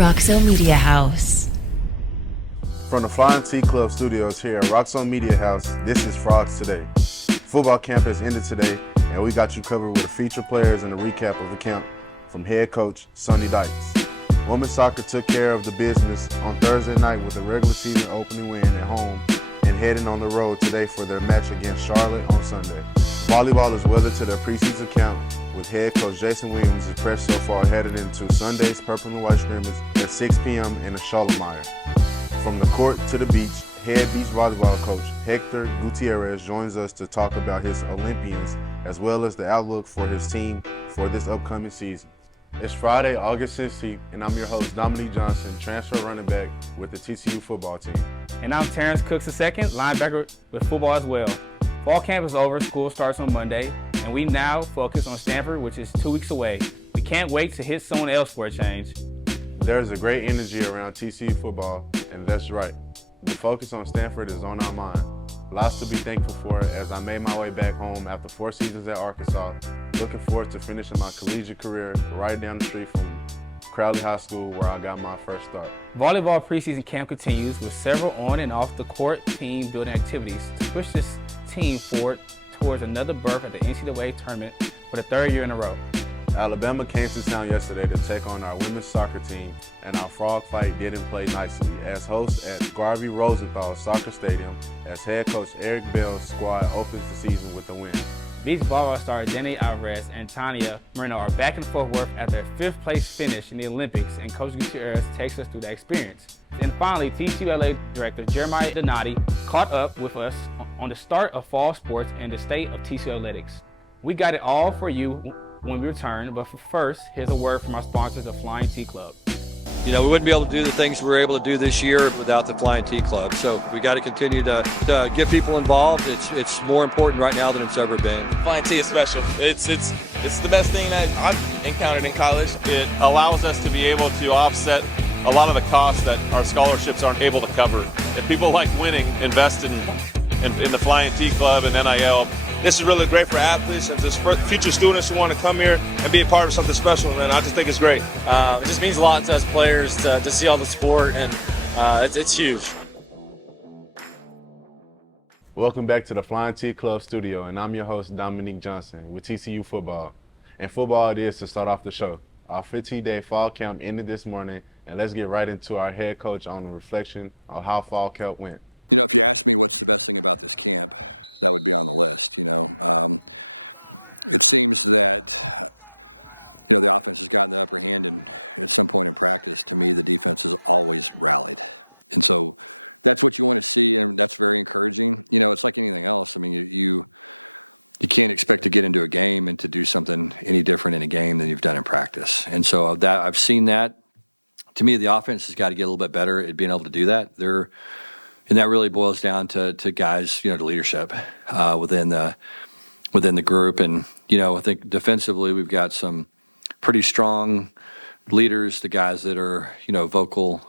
Roxo Media House. From the Flying T Club studios here at Roxo Media House, this is Frogs Today. Football camp has ended today, and we got you covered with the featured players and a recap of the camp from head coach Sonny Dykes. Women's soccer took care of the business on Thursday night with a regular season opening win at home and heading on the road today for their match against Charlotte on Sunday. Volleyball is weathered to their preseason camp with head coach Jason Williams impressed so far headed into Sunday's purple and white scrimmage at 6 p.m. in the Charlotte. From the court to the beach, head beach volleyball coach Hector Gutierrez joins us to talk about his Olympians as well as the outlook for his team for this upcoming season. It's Friday, August 16th, and I'm your host, Dominique Johnson, transfer running back with the TCU football team. And I'm Terrence Cooks II, linebacker with football as well. Fall camp is over, school starts on Monday, and we now focus on Stanford, which is 2 weeks away. We can't wait to hit someone else for a change. There's a great energy around TCU football, and that's right. The focus on Stanford is on our mind. Lots to be thankful for as I made my way back home after 4 seasons at Arkansas. Looking forward to finishing my collegiate career right down the street from Crowley High School where I got my first start. Volleyball preseason camp continues with several on and off the court team building activities to push this team forward towards another berth at the NCAA tournament for the 3rd year in a row. Alabama came to town yesterday to take on our women's soccer team, and our frog fight didn't play nicely as hosts at Garvey Rosenthal Soccer Stadium as head coach Eric Bell's squad opens the season with a win. Beach volleyball star Jenny Alvarez and Tanya Moreno are back in Fort Worth after their 5th place finish in the Olympics, and Coach Gutierrez takes us through that experience. And finally, TCU LA Director Jeremiah Donati caught up with us on the start of fall sports and the state of TCU athletics. We got it all for you when we return, but for first, here's a word from our sponsors, the Flying T Club. You know, we wouldn't be able to do the things we were able to do this year without the Flying T Club. So we got to continue to get people involved. It's more important right now than it's ever been. Flying T is special. It's the best thing that I've encountered in college. It allows us to be able to offset a lot of the costs that our scholarships aren't able to cover. If people like winning, invest in the Flying T Club and NIL. This is really great for athletes and just for future students who want to come here and be a part of something special, and I just think it's great. It just means a lot to us players to see all the support, and it's huge. Welcome back to the Flying T Club studio, and I'm your host, Dominique Johnson, with TCU Football. And football it is to start off the show. Our 15-day fall camp ended this morning, and let's get right into our head coach on the reflection on how fall camp went. You know, if you ask me what's the best thing about this camp, that would be on the list, you know. It seems that, you know, the offense has gotten the upper hand, and at some point in practice, to me, the defense has always rallied. And so that's what you want to see, and that's very encouraging. You know, it's like anything else. I mean, you can't expect to get into a game and to do something any different in a game than you've done in practice. And so that I've seen that. To me, the offense has got to get a little bit better at being able to do that. And that really boils down to guys, you know, to leadership within the group. And, you know, I think defensively we've got some pretty strong leaders, the guys that are, you know, vocal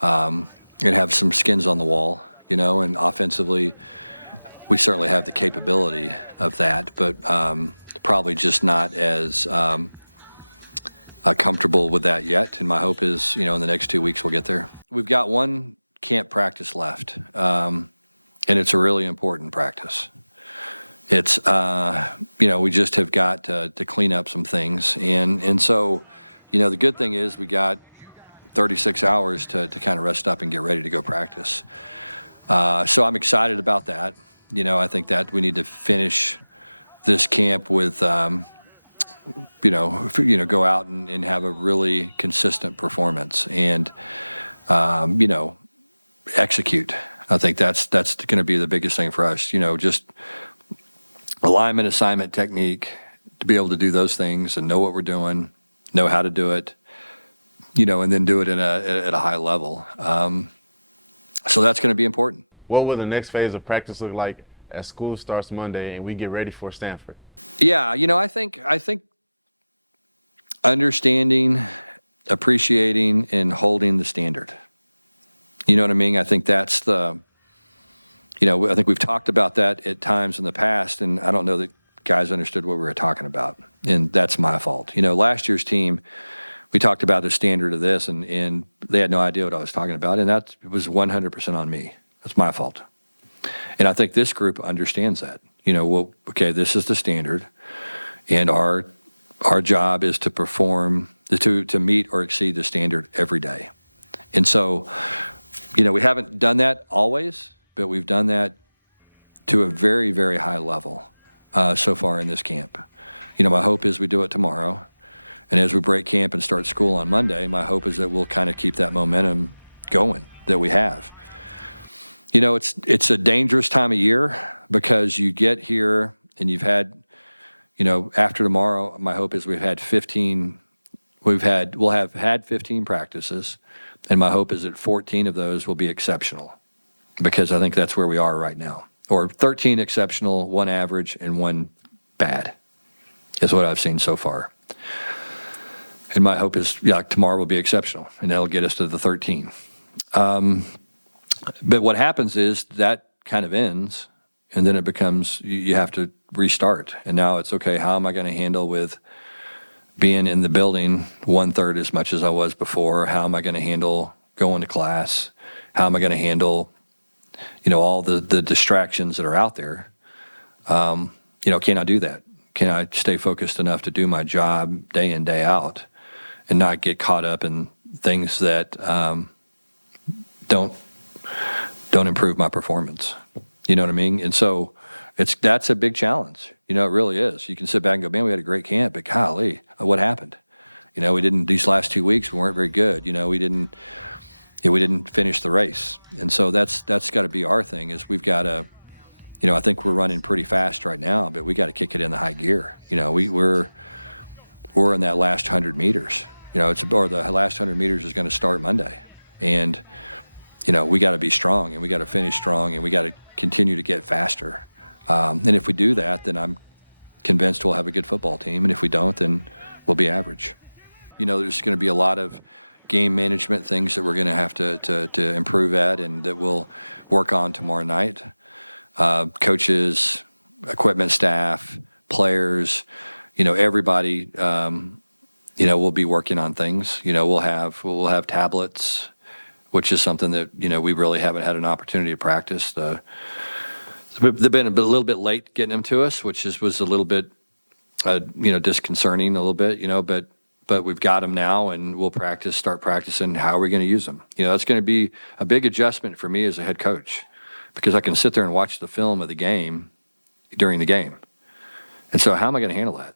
and have some skins on the wall, you know, and offensively we certainly have the capability of that, but probably just not as comfortable with that yet. And my hope is, you know, in the next 2 weeks we'll get there. We've got one camp practice left, and it's a really important practice. It's, you know, we just have got to clean up some things. And so, you know, the good thing is we got 36 hours to kind of rest up and get ready to go practice. So I'm excited about that. You know, I think that we need to finish this camp with, you know, go out and have a really consistent performance and, you know, execute. I think that's going to be the biggest thing for us. You know, just alignment, assignment, technique, to be able to do those things and know what we're doing, know how to do it, you know, and then do it at a high level. So that's going to be important. What will the next phase of practice look like as school starts Monday and we get ready for Stanford? Yeah, you know, I think understanding, appreciating, and holding the standard. You know what I mean? I think that's the, you know, I think we've talked about that at times in the past, and I don't know that guys understood what we were talking about, and that's my fault. You know, last year's team we talked about the standard of this, and they had no idea what I was talking about, and that was 100% on me. That's my fault. And I think this group understands that. Well, okay, this is the standard, and our job is to perform, to meet or exceed the standard every day. And so, we haven't done that always, but we've done that to a very, very high level so far in this camp. My hope is we do it tomorrow. And as we break camp and start school on Monday, my hope is that we'll kind of keep that momentum going that we have. It's a dangerous time of year because you get here and you've had, after tomorrow, my hope is we'll have had 15 practices, and my hope is that 14 of those will be exceptional, because I think that's where we are right now. Or 13 exceptional, 1 average, and 1 bad is what I've seen so far. And my hope is, tomorrow will be exceptional, and that'll get us to the 13. But what happens is that kind of ends, and then it becomes, you have to restart. And now it's, okay, how am I going to handle with being in the building 1/3 as much as I was before? How am I going to handle going to class? How am I going to handle, all the distractions that are out there? Can I do that? Can I stay focused enough to do my job day in, day out, and not get caught up in things that don't improve my performance? You know what I mean? And so that's a big challenge. It really is. You can sit back and go, man, we had a great camp, but golly, what happened? We didn't, these last 2 weeks, we weren't very good. We didn't finish the race. And so that's got to be our thing, is we've got to, I think we're running pretty fast right now, but we got to kick it in the high gear. We're in that last 100 meters. Or the last 100 meters is going to start Monday. And, we got to be strong, and we got to finish strong, and we got to continue to get faster. And if we do that, then I'm convinced we'll have a good football team. And if we don't, then we'll be average. There's going to be a lot of game management things that we're going to have to improve at, and that we'll work on tomorrow night. Coaches, equipment staff, players, everybody, we'll be working on things. We'll have tablets, which is something that, we really haven't had an opportunity to practice. They've been a little bit late getting them to us, which was a little bit, disconcerting a little bit, but we've got them now, and we'll start practicing how we're going to use them. That's going to be a big adjustment for me as a head coach, because I can sit there and watch the film of the game during the game. And so how am I going to handle that?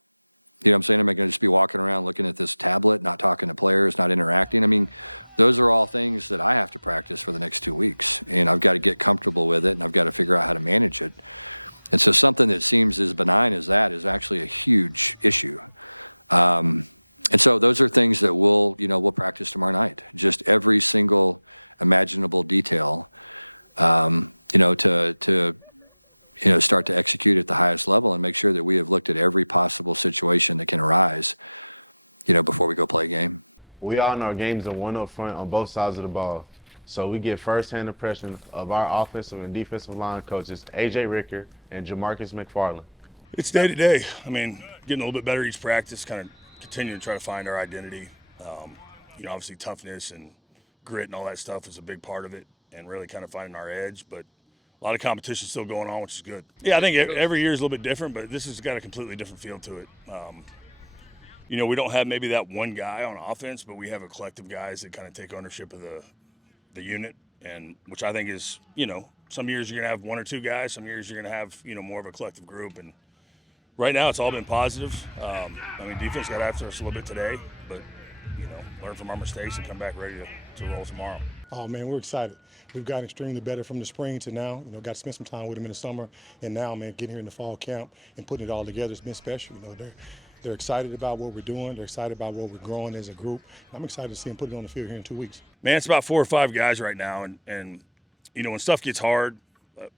You know what I'm saying? Am I going to just be walking around looking at this tablet, not talking to players, not interacting? I mean, those are all things that I have to practice for the next 2 weeks, and I've got to get comfortable with it, and I've got to figure out how to manage it. And so something that seems as benign as that is actually a huge issue. And so those are things that we'll practice tomorrow night. Just every single imaginable detail, to start to execute at the highest level, and make sure that we have looked at every possible situation that can arise, before we go play a game. We all know games are 1-0 front on both sides of the ball. So we get first-hand impression of our offensive and defensive line coaches, A.J. Ricker and Jamarcus McFarland. It's day to day. Getting a little bit better each practice, kind of continue to try to find our identity. Obviously toughness and grit and all that stuff is a big part of it, and really kind of finding our edge. But a lot of competition still going on, which is good. Yeah, I think every year is a little bit different, but this has got a completely different feel to it. We don't have maybe that one guy on offense, but we have a collective of guys that kind of take ownership of the unit, and which I think is, some years you're going to have 1 or 2 guys, some years you're going to have, more of a collective group. And right now it's all been positive. Defense got after us a little bit today, but, learn from our mistakes and come back ready to roll tomorrow. Oh, man, we're excited. We've gotten extremely better from the spring to now. Got to spend some time with them in the summer, and now, man, getting here in the fall camp and putting it all together has been special. They're excited about what we're doing. They're excited about what we're growing as a group. I'm excited to see them put it on the field here in 2 weeks. Man, it's about 4 or 5 guys right now, and when stuff gets hard,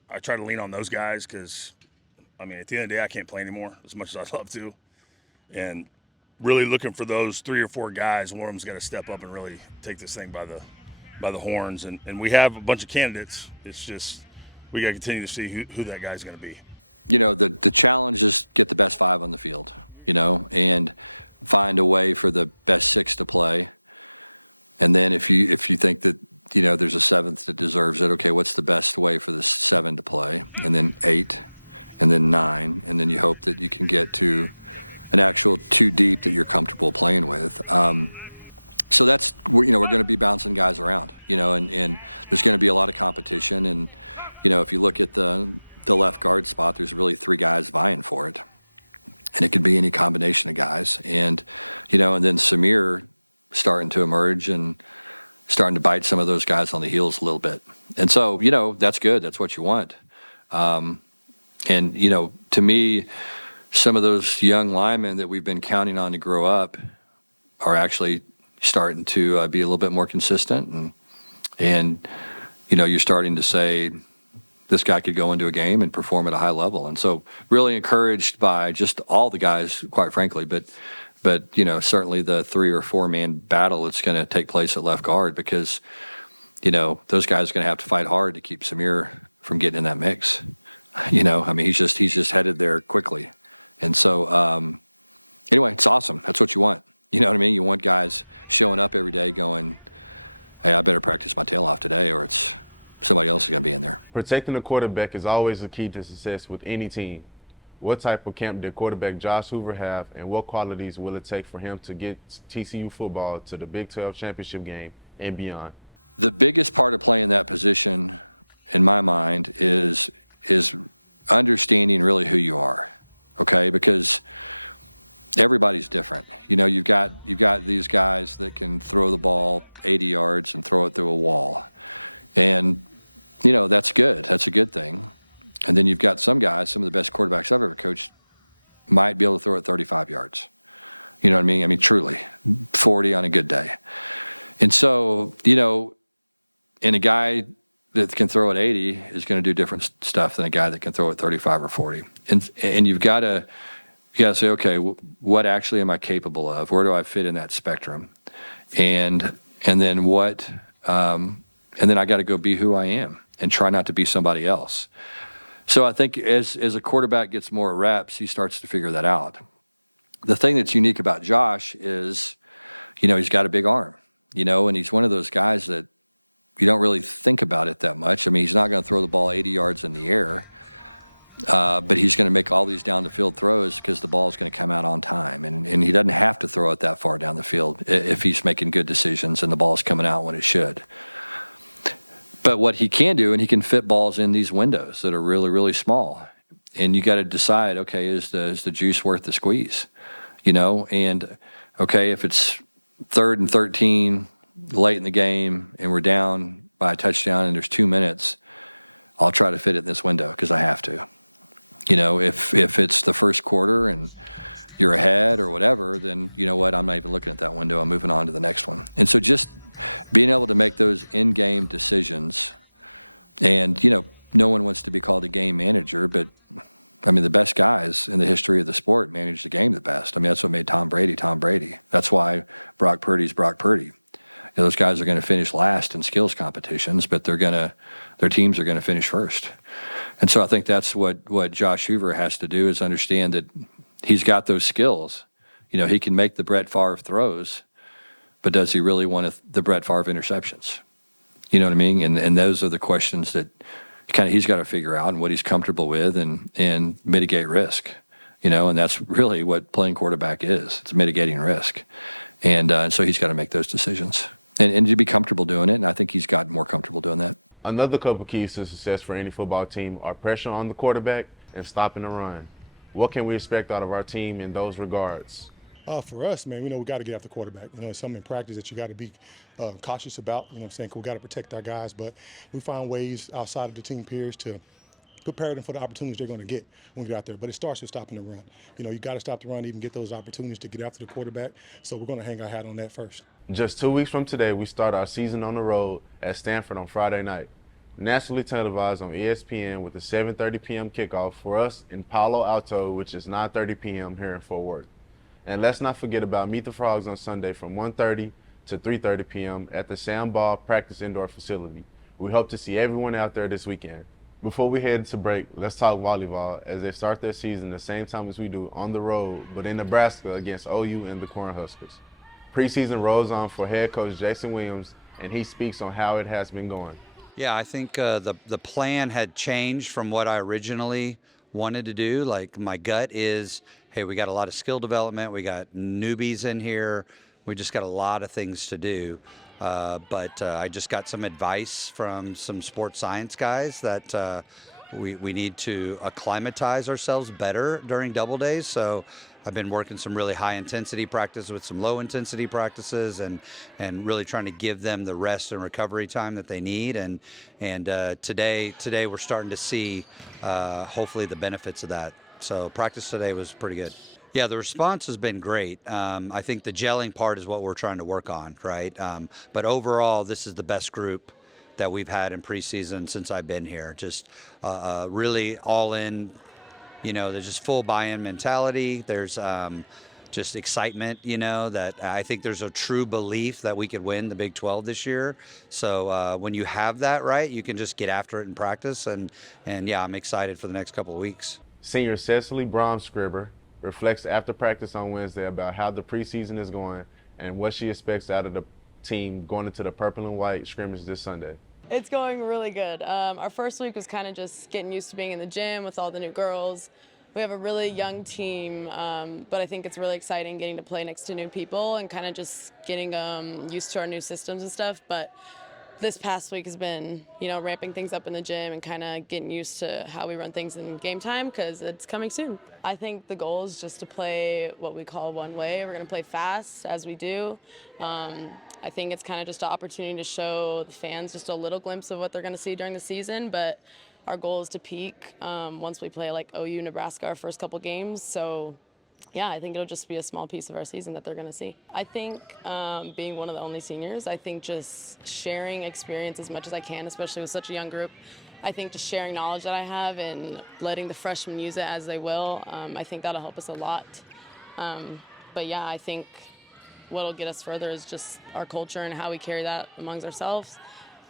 I try to lean on those guys because, at the end of the day, I can't play anymore as much as I'd love to, and really looking for those 3 or 4 guys. One of them's got to step up and really take this thing by the horns, and we have a bunch of candidates. It's just we got to continue to see who that guy's going to be. The challenge is get the best 5 on the field, and find a way for the best 6 to play. And then if you think that, there's a 7th that deserves it, okay, what's the best way for the 7 to play? And then 8, and then 9, and then you hope that you can get to an actual 2 deep that you're comfortable playing with. So that's, we're going to be bouncing guys around, and there's going to be a lot of competition. And, if you look at the left guard spot, there's really 3 guys vying for it. And it could be any combination of guys. And, and then Samir starting to emerge and starting to bite some of those guys on the heels a little bit. And so, that's good. That's what you want. And, to me, some of those young linemen that we've been counting on to grow up are actually starting to be a little bit more consistent. And you're starting to say, this guy could go into a game and perform at a high level. And so really encouraged by just all the guys, quite frankly, but certainly the 3 or 4 man battle that's going to take place at left guard, because, those guys are going to have to fight hard to keep Samir from getting in that mix. He's just headed there quickly. And so, anyway, it's awesome. That's what you want. You know what I mean? You want guys showing up every day going, hey, I better practice my tail off today, or it's somebody else is going to be in there. Protecting the quarterback is always the key to success with any team. What type of camp did quarterback Josh Hoover have, and what qualities will it take for him to get TCU football to the Big 12 championship game and beyond? The biggest part of playing that position, in my mind, is understanding really who you are, okay? Because everybody's different. You've got these guys that can throw the ball 80 yards and throw it through a wall. And, that's good. That's a good thing. And then you've got some guys, some of the best quarterbacks I've ever coached, might be able to throw it 35 yards. You know what I mean? Truly, 40 on a good day. And so, and a guy that can throw it 80 is going to do different stuff than a guy that can throw it 35 or 40. And you've got to say, okay, what actually am I capable of? Where do I fit in that spectrum? And then what? And then I got to go be who I am and try not to be somebody else. So I think as a quarterback gets more reps, he starts to figure that out. The thing that's unique about Josh is, he's got a big arm, and he's one of those guys that you don't really think about it that much. He's not going to throw the ball 80 yards in the air, but he's going to make all these down the field throws because the ball is going to come out on time. And he doesn't have to throw it that far down the field if he's making good decisions and the ball's coming out when it should. But what he can do, and he can fit balls in these windows that are really, really small. And you got to decide, okay, is the juice worth the squeeze? And okay, if it's 3rd and 13 late in the game and we're down by a touchdown and there's 2 minutes, I'll try to fit it in this window because I have to. If it's the first quarter and you're ahead or whatever, then you know what, I'm not even looking at that window. I'm moving on to the next one. And so just being able to make those in-game decisions, and, no one wants to be called a game manager, but, the best guys in the history of the sport manage the game the best. That's what made Tom Brady Tom Brady. That's why Brock Purdy's Brock Purdy. Those guys are going to finish last in skills competitions, but their teams are going to finish first. And so I think that's what Josh Hoover has to do, is understand that he's got those skills. He can make the Brett Favre throws, but does he really want the Brett Favre interceptions? You know what I mean? And those are the questions that he's got to figure out, and what he's comfortable with, and mitigate risk. And that's really what playing quarterback is. It's mitigating risk. And so he's got to make those decisions. And to be comfortable doing it, and I think he's gotten more comfortable doing that. Another couple keys to success for any football team are pressure on the quarterback and stopping the run. What can we expect out of our team in those regards? For us, man, we got to get after the quarterback. It's something in practice that you got to be cautious about. We got to protect our guys, but we find ways outside of the team peers to prepare them for the opportunities they're going to get when we get out there. But it starts with stopping the run. You got to stop the run to even get those opportunities to get after the quarterback. So we're going to hang our hat on that first. Just 2 weeks from today, we start our season on the road at Stanford on Friday night. Nationally televised on ESPN with a 7:30 p.m. kickoff for us in Palo Alto, which is 9:30 p.m. here in Fort Worth. And let's not forget about Meet the Frogs on Sunday from 1:30 to 3:30 p.m. at the Sandball Practice Indoor Facility. We hope to see everyone out there this weekend. Before we head to break, let's talk volleyball as they start their season the same time as we do on the road, but in Nebraska against OU and the Cornhuskers. Preseason rolls on for head coach Jason Williams, and he speaks on how it has been going. Yeah, I think the plan had changed from what I originally wanted to do. Like, my gut is, hey, we got a lot of skill development. We got newbies in here. We just got a lot of things to do. But I just got some advice from some sports science guys that we need to acclimatize ourselves better during double days. So I've been working some really high intensity practice with some low intensity practices and really trying to give them the rest and recovery time that they need. And today we're starting to see hopefully the benefits of that. So practice today was pretty good. Yeah, the response has been great. I think the gelling part is what we're trying to work on, right? But overall, this is the best group that we've had in preseason since I've been here. Just really all in. There's just full buy-in mentality. There's just excitement, that I think there's a true belief that we could win the Big 12 this year. So when you have that, right, you can just get after it in practice. And yeah, I'm excited for the next couple of weeks. Senior Cecily Bromscriber reflects after practice on Wednesday about how the preseason is going and what she expects out of the team going into the purple and white scrimmage this Sunday. It's going really good. Our first week was kind of just getting used to being in the gym with all the new girls. We have a really young team, but I think it's really exciting getting to play next to new people and kind of just getting used to our new systems and stuff. But this past week has been, ramping things up in the gym and kind of getting used to how we run things in game time because it's coming soon. I think the goal is just to play what we call one way. We're going to play fast as we do. I think it's kind of just an opportunity to show the fans just a little glimpse of what they're going to see during the season, but our goal is to peak once we play like OU, Nebraska, our first couple games. So yeah, I think it'll just be a small piece of our season that they're going to see. I think being one of the only seniors, I think just sharing experience as much as I can, especially with such a young group. I think just sharing knowledge that I have and letting the freshmen use it as they will, I think that'll help us a lot. But yeah, I think what'll get us further is just our culture and how we carry that amongst ourselves.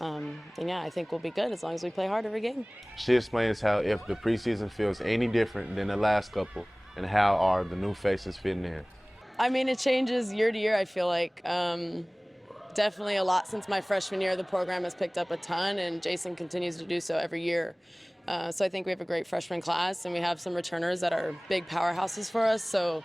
And yeah, I think we'll be good as long as we play hard every game. She explains how if the preseason feels any different than the last couple, and how are the new faces fitting in? I mean, it changes year to year, I feel like. Definitely a lot since my freshman year. The program has picked up a ton, and Jason continues to do so every year. So I think we have a great freshman class, and we have some returners that are big powerhouses for us. So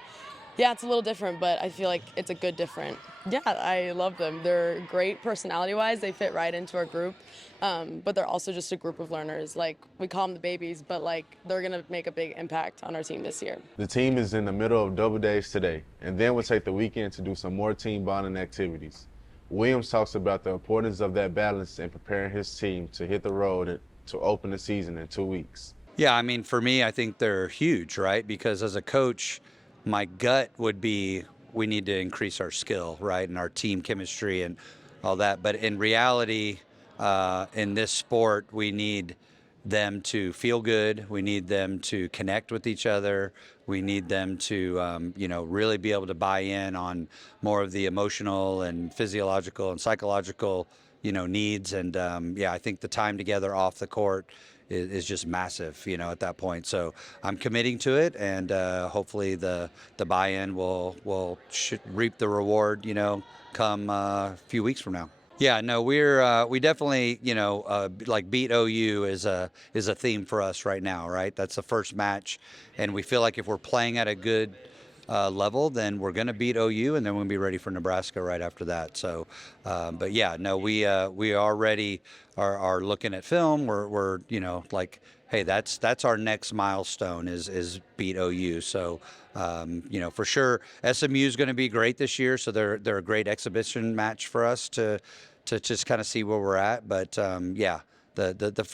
yeah, it's a little different, but I feel like it's a good different. Yeah, I love them. They're great personality-wise. They fit right into our group. But they're also just a group of learners. Like, we call them the babies, but they're going to make a big impact on our team this year. The team is in the middle of double days today, and then we'll take the weekend to do some more team bonding activities. Williams talks about the importance of that balance in preparing his team to hit the road to open the season in 2 weeks. Yeah, I mean, for me, I think they're huge, right? Because as a coach, my gut would be we need to increase our skill, right, and our team chemistry and all that. But in reality, in this sport, we need them to feel good. We need them to connect with each other. We need them to, really be able to buy in on more of the emotional and physiological and psychological, needs. And I think the time together off the court is just massive, at that point. So I'm committing to it, and hopefully the buy-in will reap the reward, come a few weeks from now. Yeah, no, we definitely, beat OU is a theme for us right now, right? That's the first match, and we feel like if we're playing at a good level, then we're going to beat OU, and then we'll be ready for Nebraska right after that. So, but yeah, no, we already are looking at film. We're hey, that's our next milestone is beat OU. So, for sure, SMU is going to be great this year. So they're a great exhibition match for us to just kind of see where we're at. But the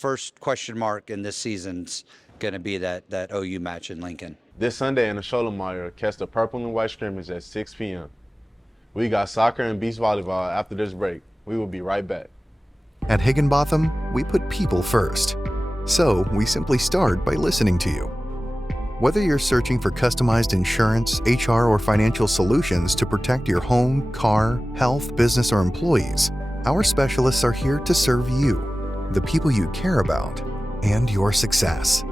first question mark in this season's going to be that OU match in Lincoln. This Sunday in the Scholemeyer, catch the purple and white scrimmage at 6 p.m. We got soccer and beach volleyball after this break. We will be right back. At Higginbotham, we put people first. So we simply start by listening to you. Whether you're searching for customized insurance, HR, or financial solutions to protect your home, car, health, business, or employees, our specialists are here to serve you, the people you care about, and your success.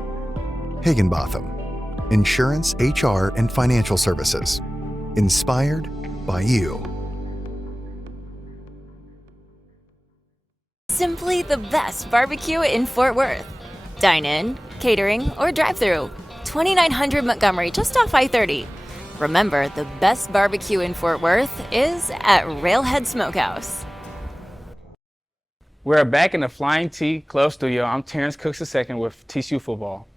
Higginbotham, Insurance, HR, and Financial Services. Inspired by you. Simply the best barbecue in Fort Worth. Dine in, catering, or drive-through. 2900 Montgomery, just off I-30. Remember, the best barbecue in Fort Worth is at Railhead Smokehouse. We're back in the Flying T Club studio. I'm Terrence Cooks II with TCU football.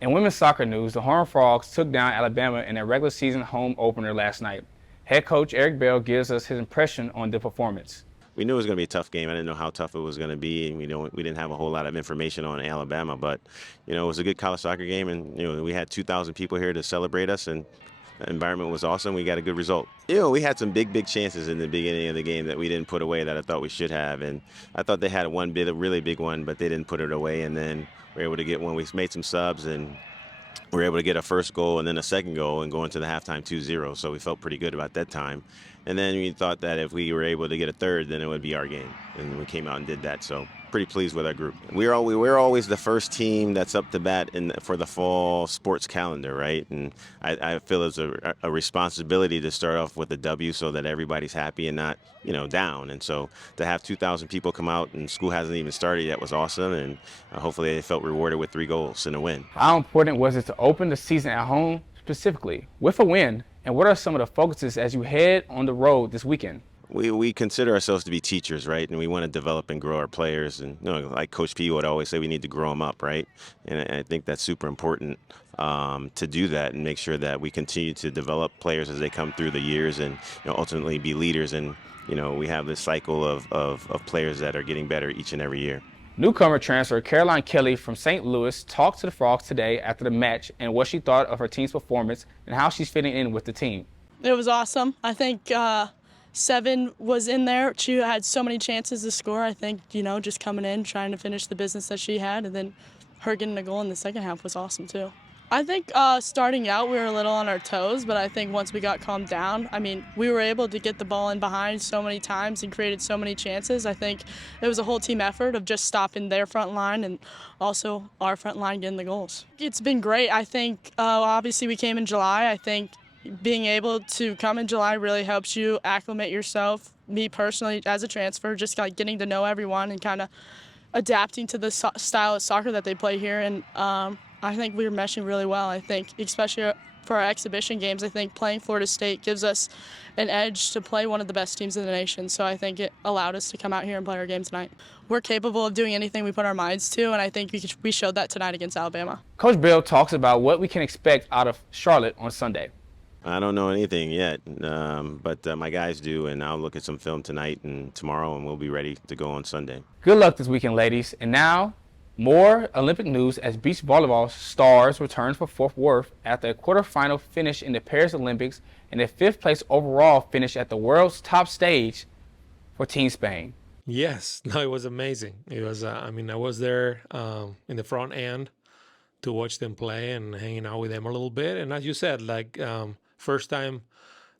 In women's soccer news, the Horned Frogs took down Alabama in their regular season home opener last night. Head coach Eric Bell gives us his impression on the performance. We knew it was going to be a tough game. I didn't know how tough it was going to be. We didn't have a whole lot of information on Alabama, but it was a good college soccer game, and we had 2,000 people here to celebrate us, and the environment was awesome. We got a good result. We had some big chances in the beginning of the game that we didn't put away that I thought we should have, and I thought they had a really big one, but they didn't put it away, and then we were able to get one. We made some subs, and we were able to get a first goal and then a second goal and go into the halftime 2-0, so we felt pretty good about that time. And then we thought that if we were able to get a third, then it would be our game. And we came out and did that, so pretty pleased with our group. We're always the first team that's up to bat for the fall sports calendar, right? And I feel it's a responsibility to start off with a W so that everybody's happy and not, down. And so to have 2,000 people come out and school hasn't even started yet was awesome, and hopefully they felt rewarded with 3 goals and a win. How important was it to open the season at home specifically with a win? And what are some of the focuses as you head on the road this weekend? We consider ourselves to be teachers, right? And we want to develop and grow our players. And like Coach P would always say, we need to grow them up, right? And I think that's super important to do that and make sure that we continue to develop players as they come through the years and ultimately be leaders. And we have this cycle of players that are getting better each and every year. Newcomer transfer Caroline Kelly from St. Louis talked to the Frogs today after the match and what she thought of her team's performance and how she's fitting in with the team. It was awesome. I think 7 was in there. She had so many chances to score. I think, just coming in, trying to finish the business that she had, and then her getting a goal in the second half was awesome too. I think starting out we were a little on our toes, but I think once we got calmed down, we were able to get the ball in behind so many times and created so many chances. I think it was a whole team effort of just stopping their front line and also our front line getting the goals. It's been great. I think obviously we came in July. I think being able to come in July really helps you acclimate yourself. Me personally, as a transfer, just like getting to know everyone and kind of adapting to the style of soccer that they play here. And I think we were meshing really well. I think, especially for our exhibition games, I think playing Florida State gives us an edge to play one of the best teams in the nation. So I think it allowed us to come out here and play our game tonight. We're capable of doing anything we put our minds to, and I think we showed that tonight against Alabama. Coach Bell talks about what we can expect out of Charlotte on Sunday. I don't know anything yet, but my guys do, and I'll look at some film tonight and tomorrow, and we'll be ready to go on Sunday. Good luck this weekend, ladies. And now, more Olympic news as beach volleyball stars return for Fort Worth after a quarterfinal finish in the Paris Olympics and a 5th place overall finish at the world's top stage for Team Spain. Yes, no, it was amazing. It was, I was there in the front end to watch them play and hanging out with them a little bit. And as you said, first time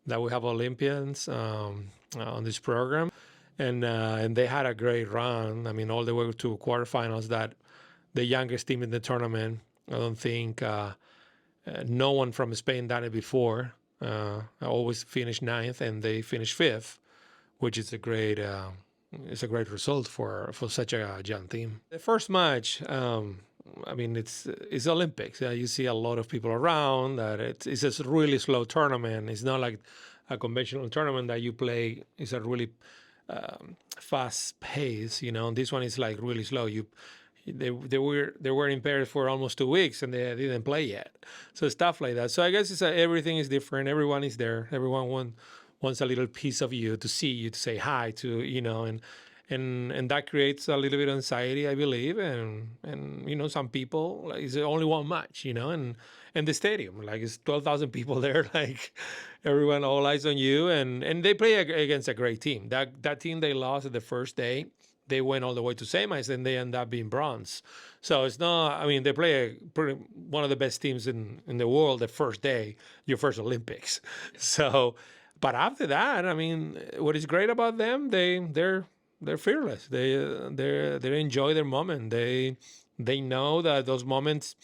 that we have Olympians on this program. And they had a great run. All the way to quarterfinals. That the youngest team in the tournament. I don't think no one from Spain done it before. I always finish 9th, and they finished 5th, which is a great result for such a young team. The first match, it's Olympics. You see a lot of people around. That it's a really slow tournament. It's not like a conventional tournament that you play. It's a really fast pace, This one is like really slow. They were in Paris for almost 2 weeks and they didn't play yet. So stuff like that. So I guess everything is different. Everyone is there. Everyone wants a little piece of you, to see you, to say hi to, and that creates a little bit of anxiety, I believe. And some people, it's only one match, and the stadium, it's 12,000 people there, everyone, all eyes on you. And they play against a great team. That team they lost at the first day, they went all the way to semis and they end up being bronze. So it's not, they play one of the best teams in the world the first day, your first Olympics. So, but after that, what is great about them, they're fearless. They enjoy their moment. They they know that those moments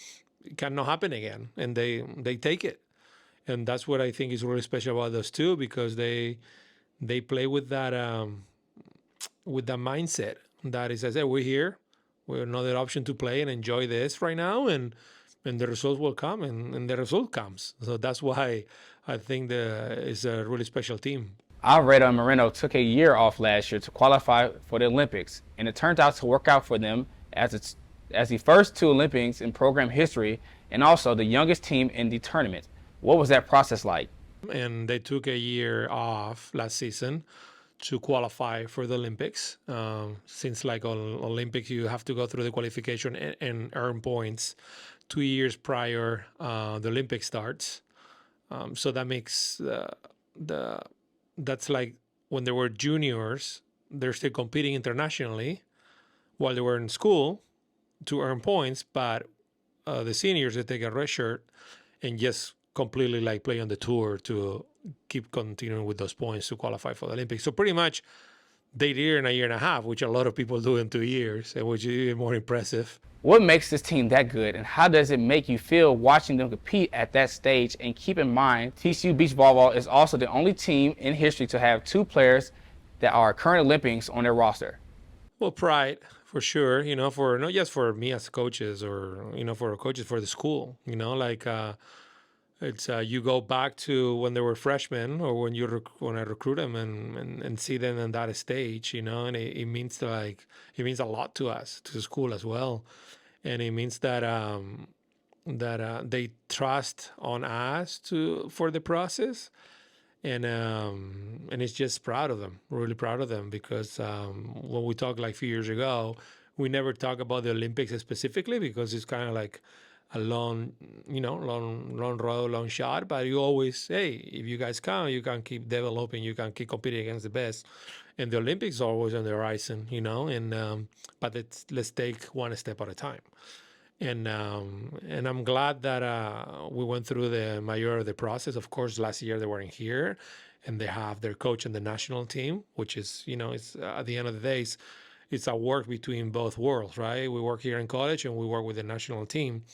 cannot happen again, and they take it. And that's what I think is really special about those two, because they play with that mindset that is, as I said, we're here, we're another option to play and enjoy this right now, and the results will come, and the result comes. So that's why I think it's a really special team. Alvarado Moreno took a year off last year to qualify for the Olympics, and it turned out to work out for them as the first two Olympians in program history, and also the youngest team in the tournament. What was that process like? And they took a year off last season to qualify for the Olympics. Since like Olympics, you have to go through the qualification and earn points 2 years prior the Olympic starts. So that makes that's like when they were juniors, they're still competing internationally while they were in school to earn points, but the seniors, they take a red shirt and just completely like play on the tour to keep continuing with those points to qualify for the Olympics. So pretty much they did it in a year and a half, which a lot of people do in 2 years, and which is even more impressive. What makes this team that good, and how does it make you feel watching them compete at that stage? And keep in mind, TCU Beach Volleyball is also the only team in history to have 2 players that are current Olympians on their roster. Well, pride, for sure, for not just for me as coaches or, for coaches, for the school, it's you go back to when they were freshmen, or when I recruit them and see them on that stage, and it means a lot to us, to the school as well, and it means that they trust on us for the process, and it's just proud of them, really proud of them, because when we talked like a few years ago, we never talk about the Olympics specifically, because it's kind of like a long road, long shot. But you always, hey, if you guys come, you can keep developing, you can keep competing against the best. And the Olympics are always on the horizon, but let's take one step at a time. And I'm glad that we went through the majority of the process. Of course, last year they weren't here, and they have their coach in the national team, which is, it's at the end of the day, it's a work between both worlds, right? We work here in college and we work with the national team.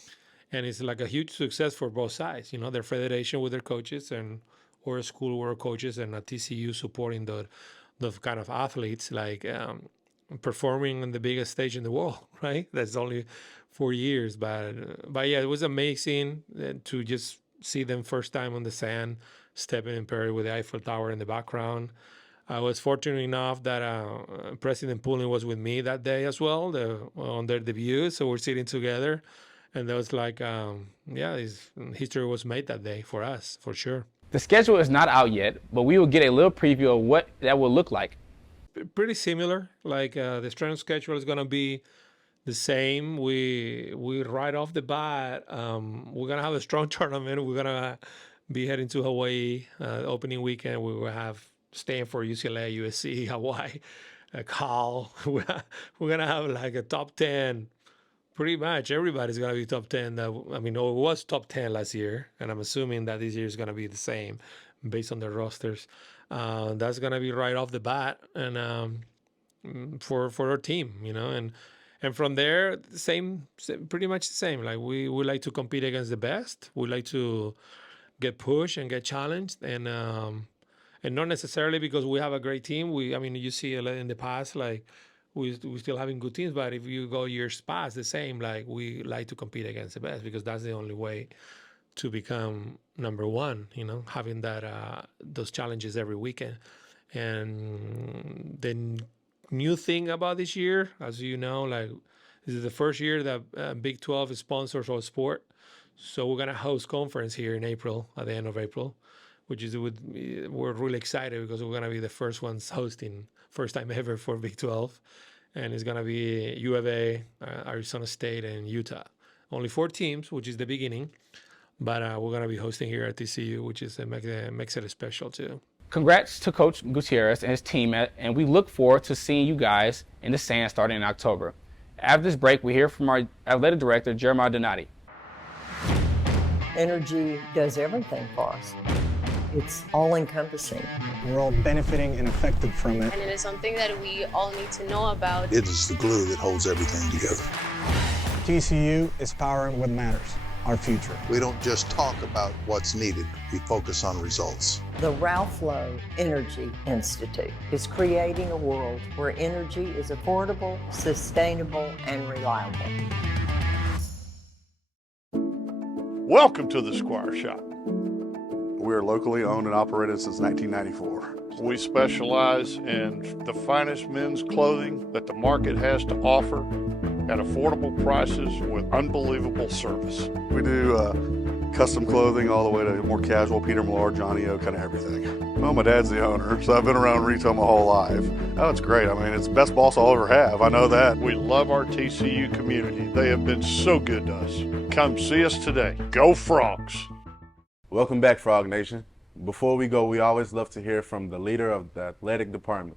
And it's like a huge success for both sides, their federation with their coaches, and or school with our coaches, and a TCU supporting those kind of athletes, like performing on the biggest stage in the world, right? That's only 4 years. But yeah, it was amazing to just see them first time on the sand, stepping in parade with the Eiffel Tower in the background. I was fortunate enough that President Poulin was with me that day as well, on their debut. So we're sitting together. And that was like, history was made that day for us, for sure. The schedule is not out yet, but we will get a little preview of what that will look like. Pretty similar. Like the strength schedule is going to be the same. We right off the bat, we're going to have a strong tournament. We're going to be heading to Hawaii opening weekend. We will have Stanford, UCLA, USC, Hawaii, Cal. We're going to have like a top 10. Pretty much everybody's going to be top 10. It was top 10 last year, and I'm assuming that this year is going to be the same based on the rosters. That's going to be right off the bat, and for our team, and from there, pretty much the same. Like we like to compete against the best. We like to get pushed and get challenged, and not necessarily because we have a great team. You see in the past, like, we're still having good teams, but if you go years past, the same, like we like to compete against the best, because that's the only way to become number one, having those challenges every weekend. And the new thing about this year, as you know, like this is the first year that Big 12 sponsors our sport. So we're going to host conference here in April, at the end of April, which is we're really excited, because we're going to be the first ones hosting, first time ever for Big 12. And it's going to be U of A, Arizona State, and Utah. Only 4 teams, which is the beginning. But we're going to be hosting here at TCU, which makes it special too. Congrats to Coach Gutierrez and his team, and we look forward to seeing you guys in the sand starting in October. After this break, we hear from our athletic director, Jeremiah Donati. Energy does everything for us. It's all-encompassing. We're all benefiting and affected from it. And it is something that we all need to know about. It is the glue that holds everything together. TCU is powering what matters, our future. We don't just talk about what's needed, we focus on results. The Ralph Lowe Energy Institute is creating a world where energy is affordable, sustainable, and reliable. Welcome to the Squire Shop. We are locally owned and operated since 1994. We specialize in the finest men's clothing that the market has to offer at affordable prices with unbelievable service. We do custom clothing all the way to more casual, Peter Millar, Johnny O, kind of everything. Well, my dad's the owner, so I've been around retail my whole life. Oh, it's great. I mean, it's the best boss I'll ever have. I know that. We love our TCU community. They have been so good to us. Come see us today. Go Frogs! Welcome back, Frog Nation. Before we go, we always love to hear from the leader of the athletic department.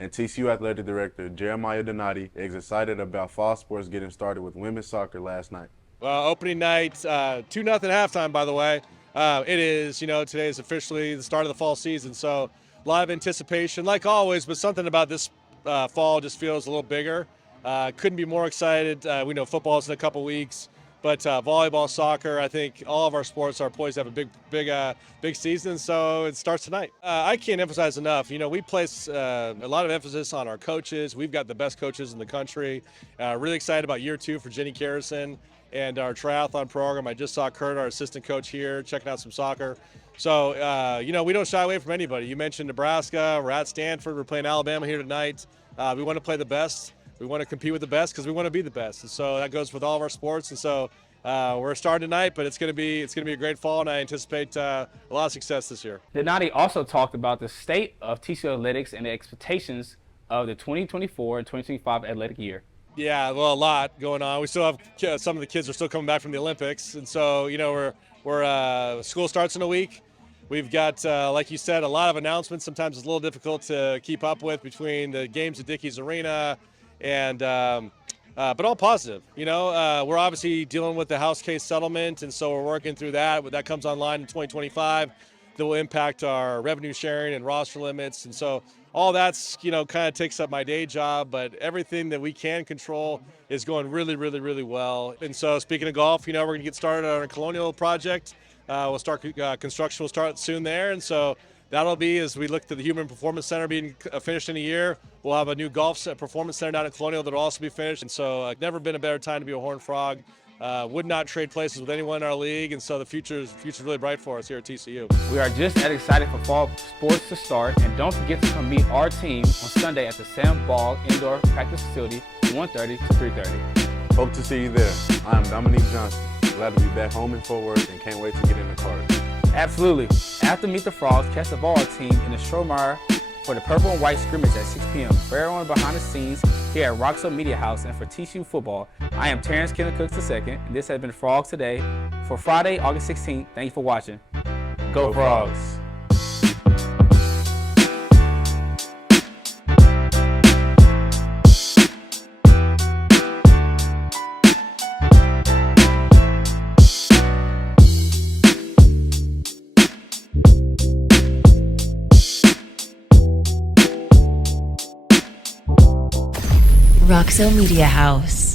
And TCU Athletic Director Jeremiah Donati is excited about fall sports getting started with women's soccer last night. Opening night, 2-0 halftime, by the way. It is, today is officially the start of the fall season, so a lot of anticipation, like always, but something about this fall just feels a little bigger. Couldn't be more excited. We know football's in a couple weeks, but volleyball, soccer, I think all of our sports are poised to have a big season, so it starts tonight. I can't emphasize enough, we place a lot of emphasis on our coaches. We've got the best coaches in the country. Really excited about year 2 for Jenny Carrison and our triathlon program. I just saw Kurt, our assistant coach here, checking out some soccer. So, we don't shy away from anybody. You mentioned Nebraska, we're at Stanford, we're playing Alabama here tonight. We want to play the best. We want to compete with the best because we want to be the best. And so that goes with all of our sports. And so we're starting tonight, but it's going to be a great fall, and I anticipate a lot of success this year. Donati also talked about the state of TCU athletics and the expectations of the 2024 and 2025 athletic year. Yeah, well, a lot going on. We still have some of the kids are still coming back from the Olympics, and so we're school starts in a week. We've got, like you said, a lot of announcements. Sometimes it's a little difficult to keep up with between the games at Dickey's Arena, and but all positive. We're obviously dealing with the House case settlement, and so we're working through that. That comes online in 2025. That will impact our revenue sharing and roster limits, and so all that's kind of takes up my day job. But everything that we can control is going really, really, really well. And so speaking of golf, we're going to get started on a Colonial project. We'll start construction. Will start soon there, and so that'll be as we look to the Human Performance Center being finished in a year. We'll have a new golf performance center down in Colonial that'll also be finished. And so never been a better time to be a Horned Frog. Would not trade places with anyone in our league, and so the future's really bright for us here at TCU. We are just as excited for fall sports to start, and don't forget to come meet our team on Sunday at the Sam Ball Indoor Practice Facility, 1:30 to 3:30. Hope to see you there. I'm Dominique Johnson. Glad to be back home in Fort Worth and can't wait to get in the car. Absolutely. After Meet the Frogs, catch the ball team in the Strohmeyer for the Purple and White scrimmage at 6 p.m. Very on behind the scenes here at Roxo Media House, and for TCU football, I am Terrence Cooks II, and this has been Frogs Today for Friday, August 16th. Thank you for watching. Go Frogs! Roxo Media House.